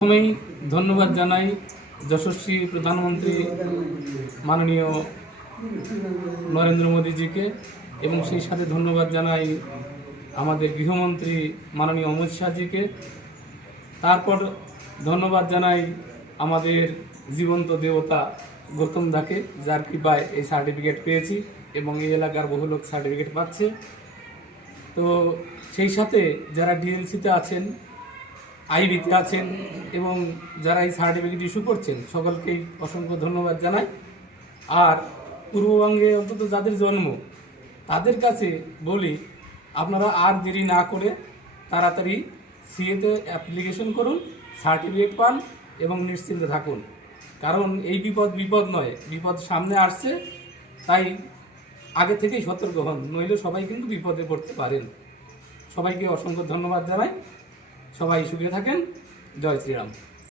প্রথমেই ধন্যবাদ জানাই যশস্বী প্রধানমন্ত্রী মাননীয় নরেন্দ্র মোদীজিকে এবং সেই সাথে ধন্যবাদ জানাই আমাদের গৃহমন্ত্রী মাননীয় অমিত শাহজিকে। তারপর ধন্যবাদ জানাই আমাদের জীবন্ত দেবতা গৌতম দাকে, যার কৃপায় এই সার্টিফিকেট পেয়েছি এবং এই এলাকার বহু লোক সার্টিফিকেট পাচ্ছে। তো সেই সাথে যারা ডিএলসিতে আছেন, আইবিতে আছেন এবং যারা এই সার্টিফিকেট ইস্যু করছেন সকলকেই অসংখ্য ধন্যবাদ জানাই। আর পূর্ববঙ্গে অন্তত যাদের জন্ম তাদের কাছে বলি, আপনারা আর দেরি না করে তাড়াতাড়ি সিএতে অ্যাপ্লিকেশন করুন, সার্টিফিকেট পান এবং নিশ্চিন্তে থাকুন। কারণ এই বিপদ নয়, বিপদ সামনে আসছে, তাই আগে থেকেই সতর্ক হন, নইলে সবাই কিন্তু বিপদে পড়তে পারেন। সবাইকে অসংখ্য ধন্যবাদ জানাই। সবাই সুখে থাকেন। জয় শ্রীরাম।